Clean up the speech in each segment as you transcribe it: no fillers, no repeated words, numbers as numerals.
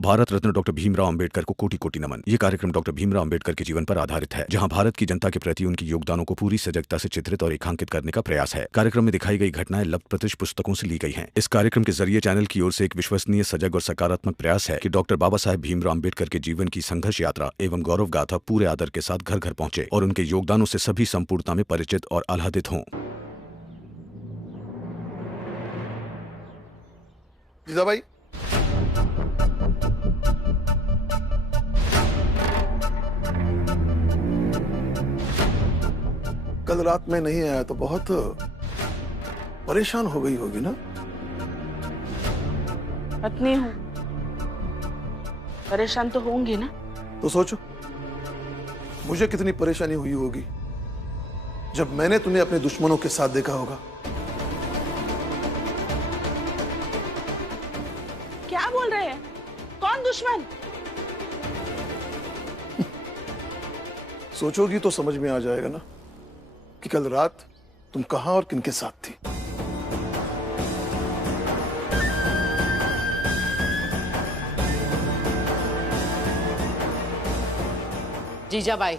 Bharat Ratna doctor Bhimrao Ambedkar को कोटि कोटि नमन। ये कार्यक्रम डॉक्टर भीमराव अंबेडकर के जीवन पर आधारित है, जहां भारत की जनता के प्रति उनके योगदानों को पूरी सजगता से चित्रित और रेखांकित करने का प्रयास है। कार्यक्रम में दिखाई गई घटनाएं लब्ध प्रतिष्ठ पुस्तकों से ली गई हैं। इस कार्यक्रम के जरिए चैनल की ओर से एक विश्वसनीय, सजग और सकारात्मक प्रयास है कि डॉक्टर बाबा साहेब भीमराव अंबेडकर के जीवन की संघर्ष यात्रा एवं गौरव गाथा पूरे आदर के साथ घर घर पहुंचे और उनके योगदानों से सभी संपूर्णता में परिचित और आह्लादित हों। जीजाबाई, कल रात में नहीं आया तो बहुत परेशान हो गई होगी ना? पत्नी हूं, परेशान तो होंगी ना। तो सोचो मुझे कितनी परेशानी हुई होगी जब मैंने तुम्हें अपने दुश्मनों के साथ देखा होगा। क्या बोल रहे हैं? कौन दुश्मन? सोचोगी तो समझ में आ जाएगा ना कि कल रात तुम कहां और किनके साथ थी। जीजाबाई,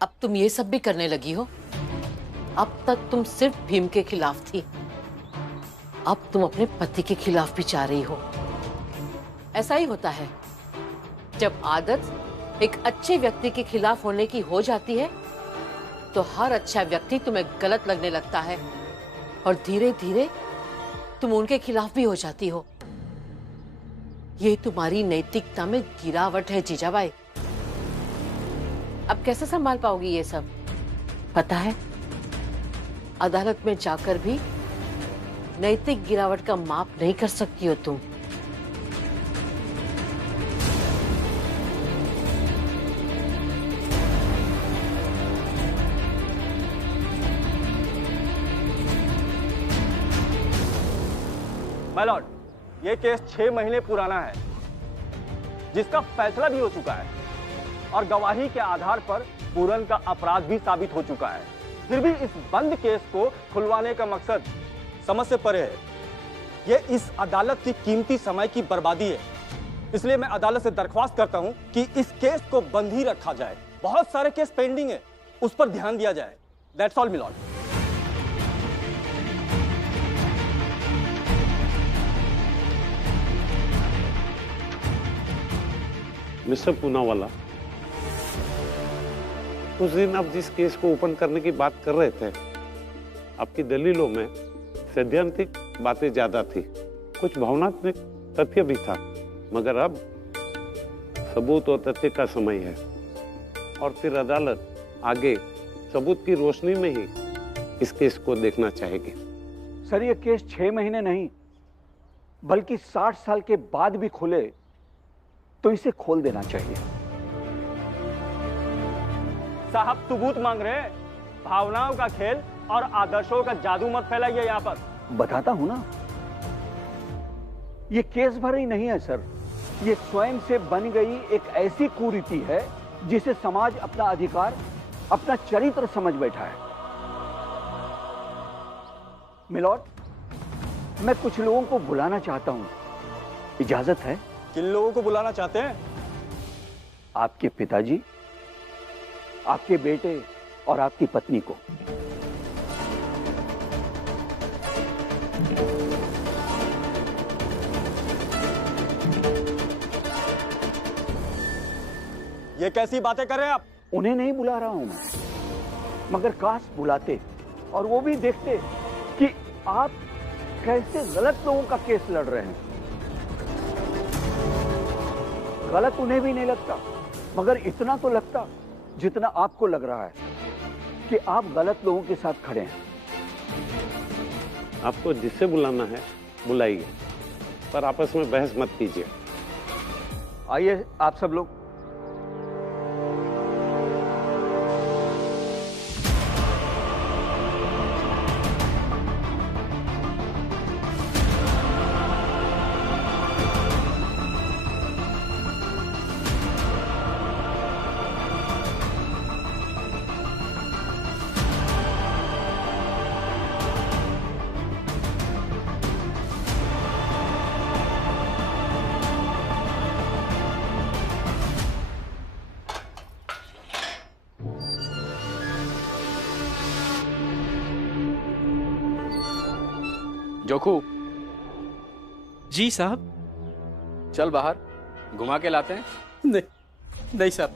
अब तुम ये सब भी करने लगी हो। अब तक तुम सिर्फ भीम के खिलाफ थी, अब तुम अपने पति के खिलाफ भी जा रही हो। ऐसा ही होता है, जब आदत एक अच्छे व्यक्ति के खिलाफ होने की हो जाती है तो हर अच्छा व्यक्ति तुम्हें गलत लगने लगता है और धीरे धीरे तुम उनके खिलाफ भी हो जाती हो। ये तुम्हारी नैतिकता में गिरावट है जीजाबाई। अब कैसे संभाल पाओगी ये सब? पता है, अदालत में जाकर भी नैतिक गिरावट का माप नहीं कर सकती हो तुम। माय लॉर्ड, ये केस 6 महीने पुराना है, जिसका फैसला भी हो चुका है और गवाही के आधार पर पूरन का अपराध भी साबित हो चुका है। फिर भी इस बंद केस को खुलवाने का मकसद समझ से परे है। ये इस अदालत की कीमती समय की बर्बादी है। इसलिए मैं अदालत से दरख्वास्त करता हूं कि इस केस को बंद ही रखा जाए। बहुत सारे केस पेंडिंग है, उस पर ध्यान दिया जाए। That's all my Lord. Mister Poonawalla, उस दिन आप जिस केस को ओपन करने की बात कर रहे थे, आपकी दलीलों में सैद्धांतिक बातें ज्यादा थी, कुछ भावनात्मक तथ्य भी था, मगर अब सबूत और तथ्य का समय है और फिर अदालत आगे सबूत की रोशनी में ही इस केस को देखना चाहेगी। सर, ये केस 6 महीने नहीं बल्कि 60 साल के बाद भी खुले तो इसे खोल देना चाहिए। साहब सबूत मांग रहे हैं, भावनाओं का खेल और आदर्शों का जादू मत फैलाइए यहाँ पर। बताता हूं ना, ये केस भर ही नहीं है सर, ये स्वयं से बन गई एक ऐसी कुरीति है जिसे समाज अपना अधिकार, अपना चरित्र समझ बैठा है। मिलॉर्ड, मैं कुछ लोगों को बुलाना चाहता हूं, इजाजत है? किन लोगों को बुलाना चाहते हैं? आपके पिताजी, आपके बेटे और आपकी पत्नी को। ये कैसी बातें कर रहे हैं आप? उन्हें नहीं बुला रहा हूं मैं, मगर काश बुलाते और वो भी देखते कि आप कैसे गलत लोगों का केस लड़ रहे हैं। गलत उन्हें भी नहीं लगता, मगर इतना तो लगता जितना आपको लग रहा है कि आप गलत लोगों के साथ खड़े हैं। आपको जिससे बुलाना है बुलाइए, पर आपस में बहस मत कीजिए। आइए आप सब लोग। जोखू, जी साहब। चल बाहर घुमा के लाते हैं। नहीं नहीं साहब,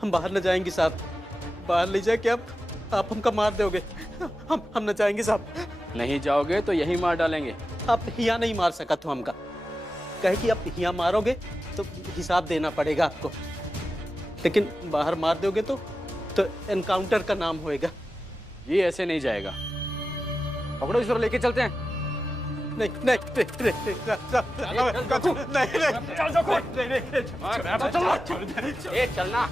हम बाहर न जाएंगे साहब। बाहर ले जाके आप हमका मार दोगे। हम न जाएंगे साहब। नहीं जाओगे तो यही मार डालेंगे। आप हिया नहीं मार सका तो हमका कहे कि आप हिया मारोगे तो हिसाब देना पड़ेगा आपको, लेकिन बाहर मार दोगे तो एनकाउंटर का नाम होएगा। ये ऐसे नहीं जाएगा। पकड़ो इसको, लेके चलते हैं। नहीं नहीं चलना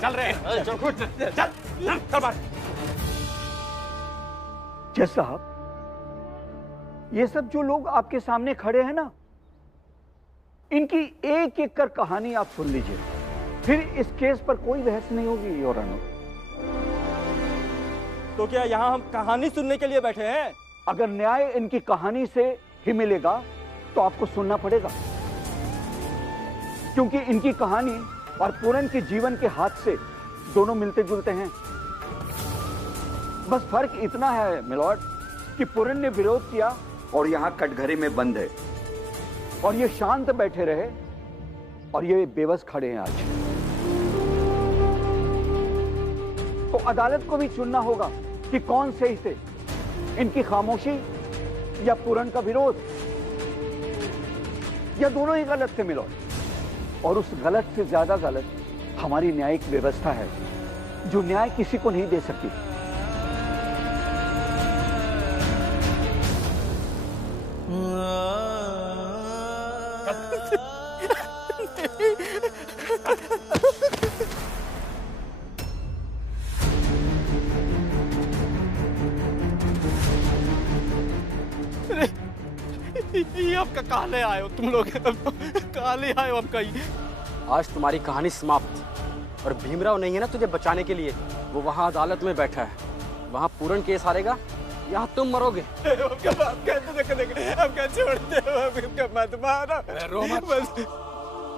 चल रहे जज साहब, ये सब जो लोग आपके सामने खड़े हैं ना, इनकी एक एक कर कहानी आप सुन लीजिए, फिर इस केस पर कोई बहस नहीं होगी योर ऑनर। तो क्या यहाँ हम कहानी सुनने के लिए बैठे हैं? अगर न्याय इनकी कहानी से ही मिलेगा तो आपको सुनना पड़ेगा, क्योंकि इनकी कहानी और पूरन के जीवन के हादसे दोनों मिलते जुलते हैं। बस फर्क इतना है मिलॉर्ड कि पूरन ने विरोध किया और यहां कटघरे में बंद है, और ये शांत बैठे रहे और ये बेबस खड़े हैं आज। तो अदालत को भी चुनना होगा कि कौन सही थे, इनकी खामोशी या पूरन का विरोध, या दोनों ही गलत थे मिलॉर्ड। और उस गलत से ज्यादा गलत हमारी न्यायिक व्यवस्था है, जो न्याय किसी को नहीं दे सकती। ये आपका कहाँ ले आए हो तुम लोग? कहाँ ले आए हो आपका? आज तुम्हारी कहानी समाप्त। और भीमराव नहीं है ना तुझे बचाने के लिए, वो वहाँ अदालत में बैठा है। वहाँ पूरन केस हारेगा, यहाँ तुम मरोगे।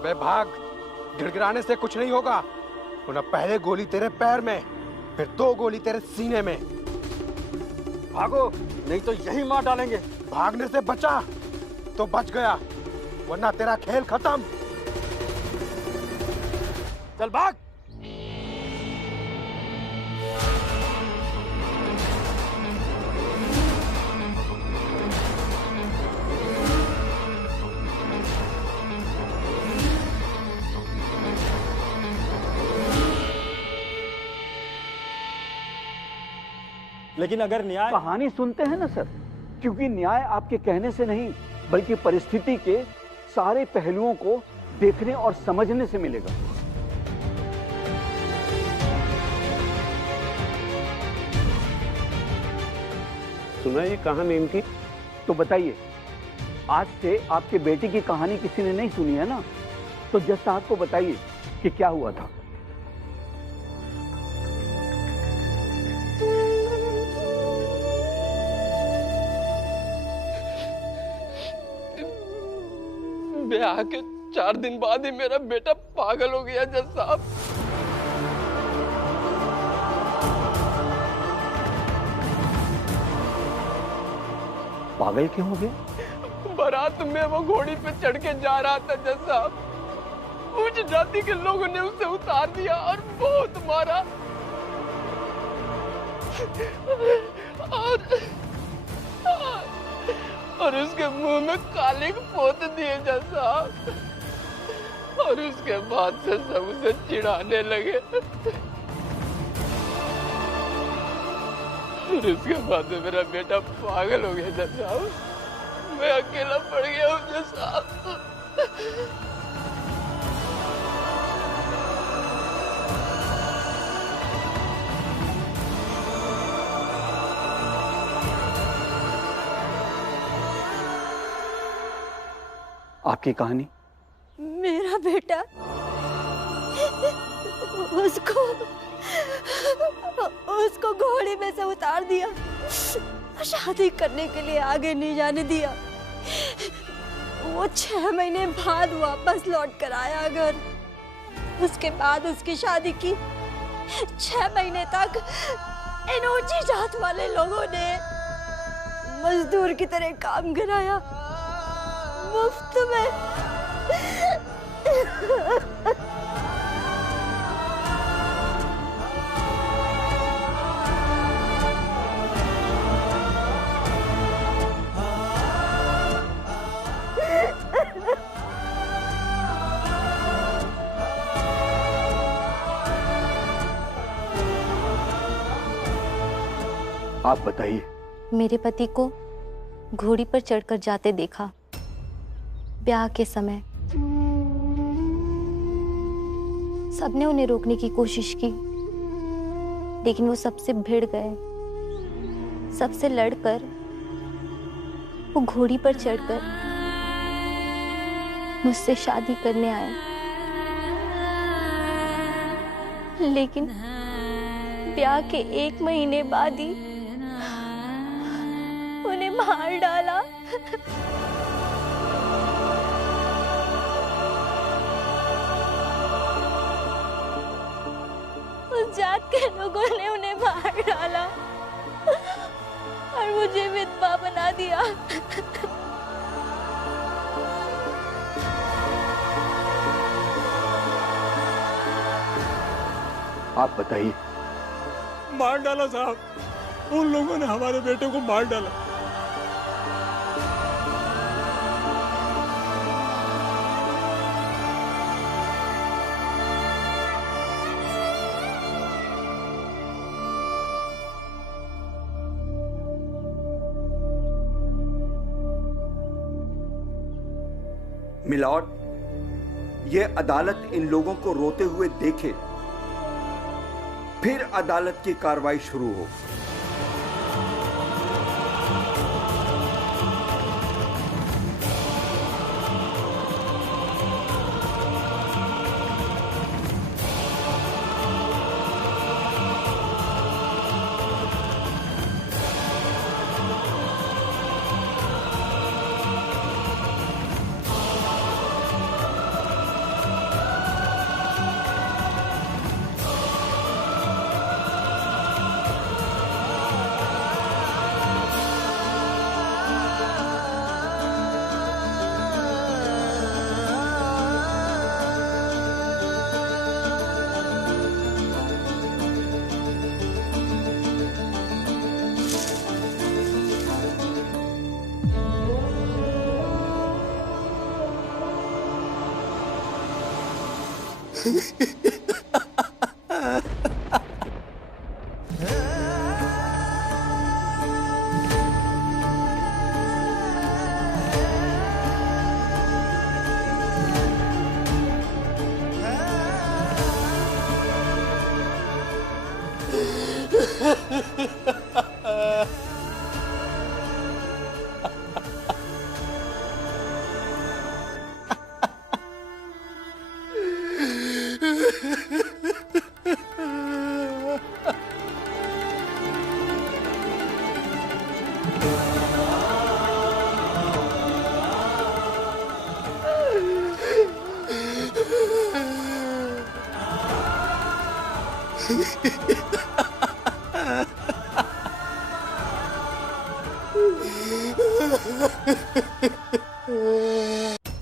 बे भाग, गिड़गिड़ाने से कुछ नहीं होगा। उन्हें पहले गोली तेरे पैर में, फिर 2 गोली तेरे सीने में। भागो, नहीं तो यही मार डालेंगे। भागने से बचा तो बच गया, वरना तेरा खेल खत्म। चल भाग। लेकिन अगर न्याय कहानी सुनते हैं ना सर, क्योंकि न्याय आपके कहने से नहीं बल्कि परिस्थिति के सारे पहलुओं को देखने और समझने से मिलेगा। सुनाइए कहानी इनकी। तो बताइए, आज से आपके बेटे की कहानी किसी ने नहीं सुनी है ना, तो जज साहब को बताइए कि क्या हुआ था। ब्याह के 4 दिन बाद ही मेरा बेटा पागल हो गया जज साहब। पागल क्यों हो गया? बारात में वो घोड़ी पे चढ़ के जा रहा था जज साहब। उच्च जाति के लोगों ने उसे उतार दिया और बहुत मारा, और उसके मुंह में कालिक पोत दिए जज साहब। और उसके बाद से सब उसे चिढ़ाने लगे। और उसके बाद में मेरा बेटा पागल हो गया जज साहब। मैं अकेला पड़ गया हूँ जज साहब। आपकी कहानी? मेरा बेटा उसको घोड़े में से उतार दिया, शादी करने के लिए आगे नहीं जाने दिया। वो 6 महीने बाद वापस लौट कर आया घर। उसके बाद उसकी शादी की। 6 महीने तक इन ऊंची जात वाले लोगों ने मजदूर की तरह काम कराया मुफ्त में। आप बताइए। मेरे पति को घोड़ी पर चढ़कर जाते देखा ब्याह के समय। सबने उन्हें रोकने की कोशिश की, लेकिन वो सबसे भिड़ गए। सबसे लड़कर वो घोड़ी पर चढ़कर मुझसे शादी करने आए, लेकिन ब्याह के 1 महीने बाद ही उन्हें मार डाला। उस जात के लोगों ने उन्हें मार डाला और मुझे विधवा बना दिया। आप बताइए। मार डाला साहब, उन लोगों ने हमारे बेटे को मार डाला। मिलॉर्ड, ये अदालत इन लोगों को रोते हुए देखे, फिर अदालत की कार्रवाई शुरू हो।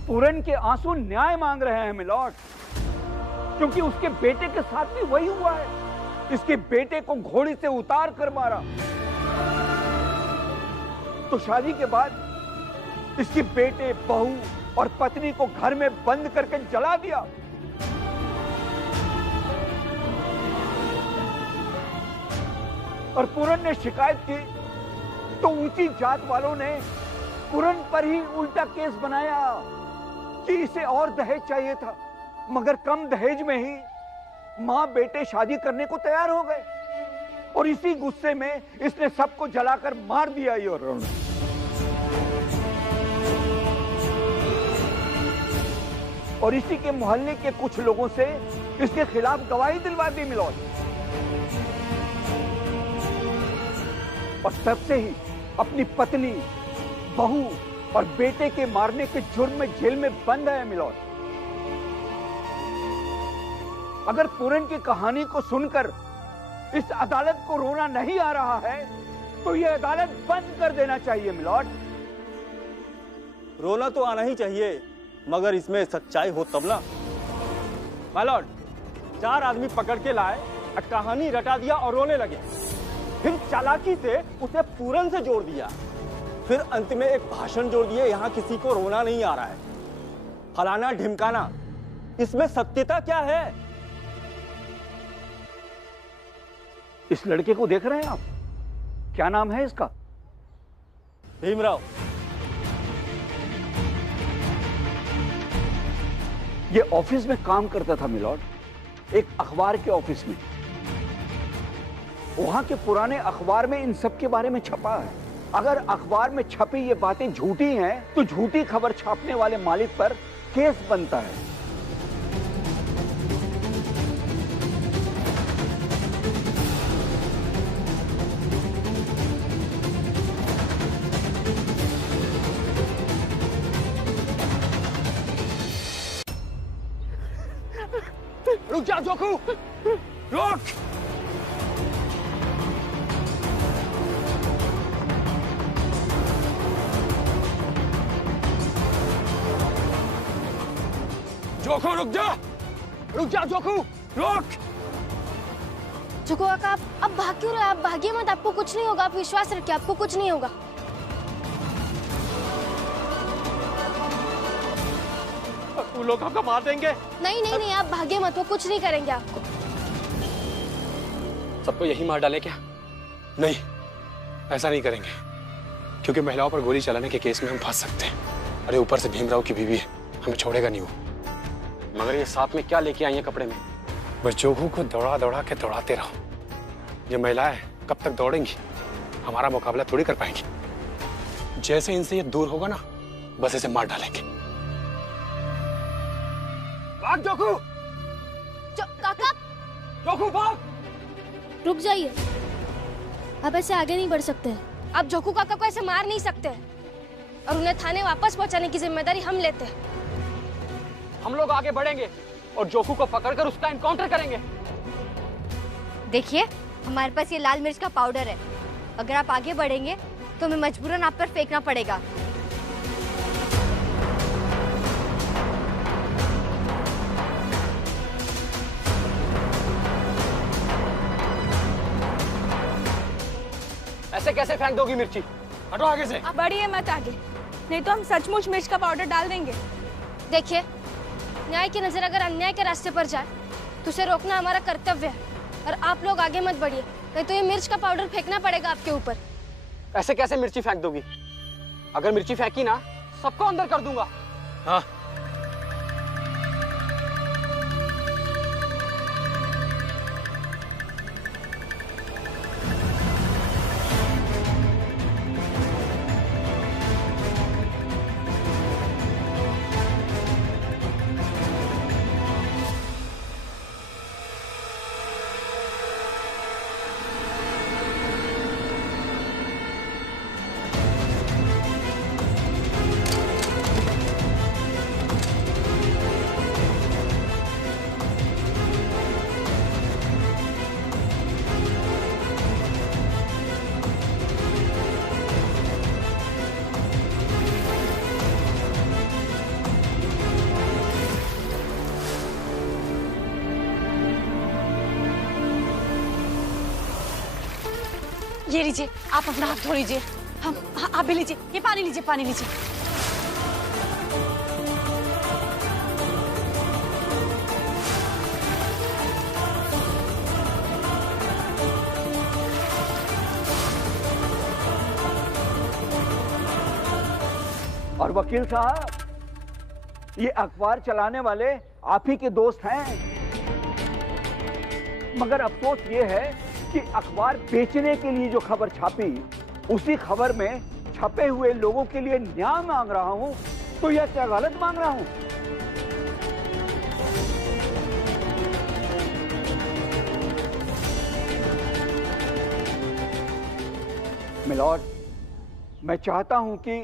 पूरन के आंसू न्याय मांग रहे हैं मिलॉर्ड, क्योंकि उसके बेटे के साथ भी वही हुआ है। इसके बेटे को घोड़ी से उतार कर मारा, तो शादी के बाद इसके बेटे, बहू और पत्नी को घर में बंद करके जला दिया। और पूरन ने शिकायत की तो ऊंची जात वालों ने पूरन पर ही उल्टा केस बनाया कि इसे और दहेज चाहिए था, मगर कम दहेज में ही मां बेटे शादी करने को तैयार हो गए। और इसी गुस्से में इसने सबको जलाकर मार दिया। ये और इसी के मोहल्ले के कुछ लोगों से इसके खिलाफ गवाही दिलवा दी मिलॉर्ड। और तब से ही अपनी पत्नी, बहू और बेटे के मारने के जुर्म में जेल में बंद है मिलॉर्ड। अगर पूरन की कहानी को सुनकर इस अदालत को रोना नहीं आ रहा है तो ये अदालत बंद कर देना चाहिए मिलॉर्ड। रोना तो आना ही चाहिए, मगर इसमें सच्चाई हो तब ना। माय लॉर्ड, 4 आदमी पकड़ के लाए, कहानी रटा दिया और रोने लगे। फिर चालाकी से उसे पूरन से जोड़ दिया। फिर अंत में एक भाषण जोड़ दिए, यहाँ किसी को रोना नहीं आ रहा है, फलाना ढिमकाना। इसमें सत्यता क्या है? इस लड़के को देख रहे हैं आप? क्या नाम है इसका? भीमराव। ये ऑफिस में काम करता था मिलॉर्ड, एक अखबार के ऑफिस में। वहां के पुराने अखबार में इन सब के बारे में छपा है। अगर अखबार में छपी ये बातें झूठी हैं तो झूठी खबर छापने वाले मालिक पर केस बनता है। रुक जा जोखू, रुक। जोखू रुक जा, रुक जा जोखू, रुक। जोखू काका, आप भाग क्यों रहे? आप भागिए मत, आपको कुछ नहीं होगा। आप विश्वास रखिए, आपको कुछ नहीं होगा। वो लोग आपको मार देंगे। नहीं नहीं नहीं, आप भागिए मत, वो कुछ नहीं करेंगे आपको। सबको यही मार डाले क्या? नहीं, ऐसा नहीं करेंगे, क्योंकि महिलाओं पर गोली चलाने के केस में हम फंस सकते हैं। अरे ऊपर से भीमराव की बीवी है, हमें छोड़ेगा नहीं वो। मगर ये साथ में क्या लेके आई है कपड़े में? बस जोखू को दौड़ा दौड़ा के दौड़ाते रहो। ये महिलाएं कब तक दौड़ेंगी? हमारा मुकाबला थोड़ी कर पाएंगी। जैसे इनसे ये दूर होगा ना, बस इसे मार डालेंगे। भाग जोखू! काका! जोखू भाग! रुक जाइए, आप ऐसे आगे नहीं बढ़ सकते। आप जोखू काका को ऐसे मार नहीं सकते और उन्हें थाने वापस पहुंचाने की जिम्मेदारी हम लेते हैं। हम लोग आगे बढ़ेंगे और जोखू को पकड़कर उसका एनकाउंटर करेंगे। देखिए, हमारे पास ये लाल मिर्च का पाउडर है। अगर आप आगे बढ़ेंगे तो हमें मजबूरन आप पर फेंकना पड़ेगा। ऐसे कैसे फेंक दोगी मिर्ची? हटो आगे से। आप बढ़िए मत आगे, नहीं तो हम सचमुच मिर्च का पाउडर डाल देंगे। देखिए, न्याय की नजर अगर अन्याय के रास्ते पर जाए तो उसे रोकना हमारा कर्तव्य है। और आप लोग आगे मत बढ़िए, नहीं तो ये मिर्च का पाउडर फेंकना पड़ेगा आपके ऊपर। ऐसे कैसे मिर्ची फेंक दोगी? अगर मिर्ची फेंकी ना, सबको अंदर कर दूंगा। हाँ। ये लीजिए, आप अपना हाथ धो लीजिए। हम आप भी लीजिए, ये पानी लीजिए, पानी लीजिए। और वकील साहब, ये अखबार चलाने वाले आप ही के दोस्त हैं, मगर अफसोस ये है कि अखबार बेचने के लिए जो खबर छापी, उसी खबर में छपे हुए लोगों के लिए न्याय मांग रहा हूं, तो यह क्या गलत मांग रहा हूं? मिलॉर्ड, मैं चाहता हूं कि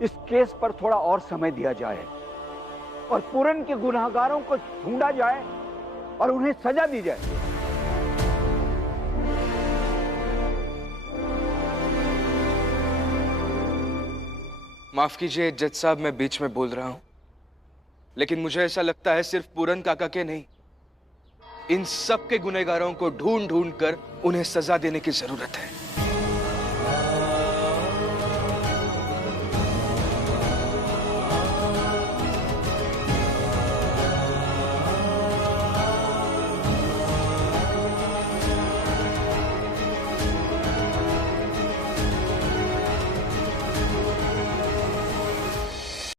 इस केस पर थोड़ा और समय दिया जाए और पूरन के गुनहगारों को ढूंढा जाए और उन्हें सजा दी जाए। माफ कीजिए जज साहब, मैं बीच में बोल रहा हूं, लेकिन मुझे ऐसा लगता है सिर्फ पूरन काका के नहीं, इन सब के गुनहगारों को ढूंढ ढूंढ कर उन्हें सजा देने की जरूरत है।